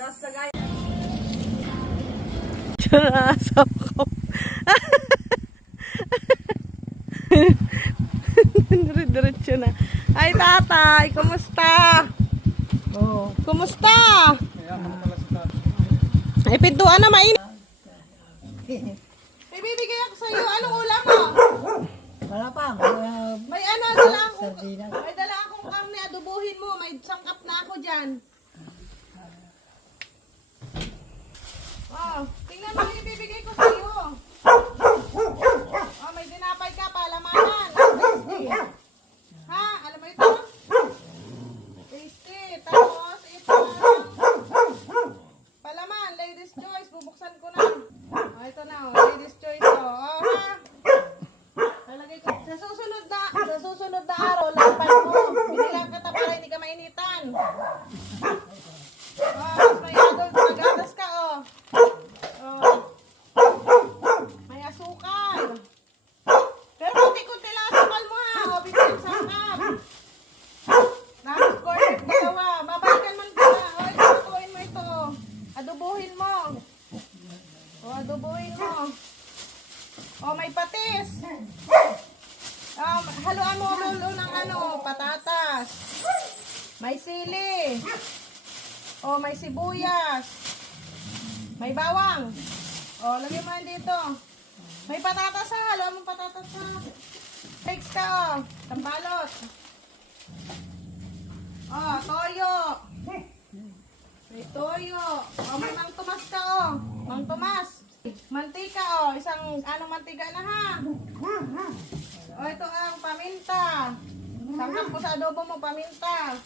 Tapos lagay. Asap ko. Diretso na. Ay, tatay, kumusta? Oo. Kumusta? Ay, pintuan na mainit. May bibigay ako sa'yo. Anong ulam mo? Wala pa. May ano, dala akong, Sardinas. may dala akong karne, adubuhin mo. May sangkap na ako dyan. Oh, tingnan mo yung ibibigay ko sa'yo. Oh, may dinapay ka, palamanan. Tasty. Ha? Alam mo ito? Tasty. Tapos, ito. Palaman, ladies choice. Bubuksan ko na. Oh, ito na. Oh, ladies choice. Oh, ha? Talagay ko. Sa susunod na araw, laban mo. Binilang kita para hindi ka mainitan. Oh, may adult. Magatas ka, oh. Oh. May asukal. Pero kunti-kunti lang asukal mo, ha. O, bibigyan sangkap. Tapos cornet dalawa. Babalikan man ka na. O, itutuin mo ito. Adubuhin mo. O, adubuhin mo. O, may patis. Haluan mo ulo ng ano, patatas. May sili. O, may sibuyas. May bawang. O, lagyan mo yan dito. May patatas, ha. Haluan mo patatas, ha. Takes ka, o. Tambalot. O, toyo. May toyo. O, may Mang Tomas ka, o. Mang Tomas. Mantika, o. Isang anong mantika na, ha. O, ito ang paminta. Sangkap ko sa adobo mo, paminta.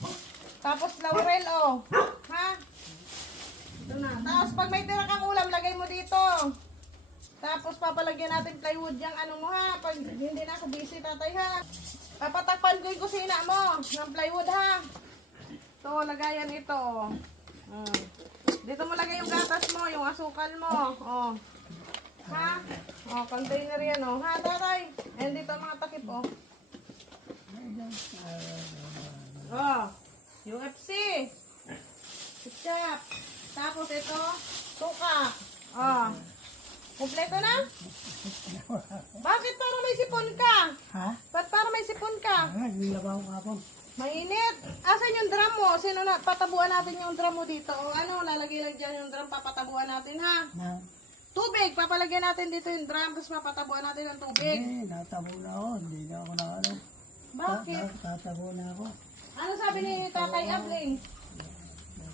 Tapos laurel, o. Ha? Ito na. Tapos pag may tira kang ulam, lagay mo dito. Tapos papalagyan natin plywood yung ano mo, ha. Pag hindi na ako busy, tatay, ha. Papatakpan ko yung kusina mo ng plywood, ha. Ito, lagayan ito. Dito mo lagay yung gatas mo, yung asukal mo. Oh. Ha? Oh, container yan, oh. Ha, tatay? And dito mga takip, oh. Oh, UFC. Ketchup. Tapos ito, suka. Oh. Kompleto na? Bakit parang may sipon ka? Ha? Ba't parang may sipon ka? Naglabaw ka po. Mainit. Asan yung drum mo? Sino na? Patabuan natin yung drum mo dito. O ano, lalagay lang dyan yung drum. Papatabuan natin, ha? Na. Tubig. Papalagyan natin dito yung drum. Tapos papatabuan natin ng tubig. Natabo na ako. Hindi na ako na ano. Bakit? Tatabo na ako. Ano sabi ni Tatay Abling?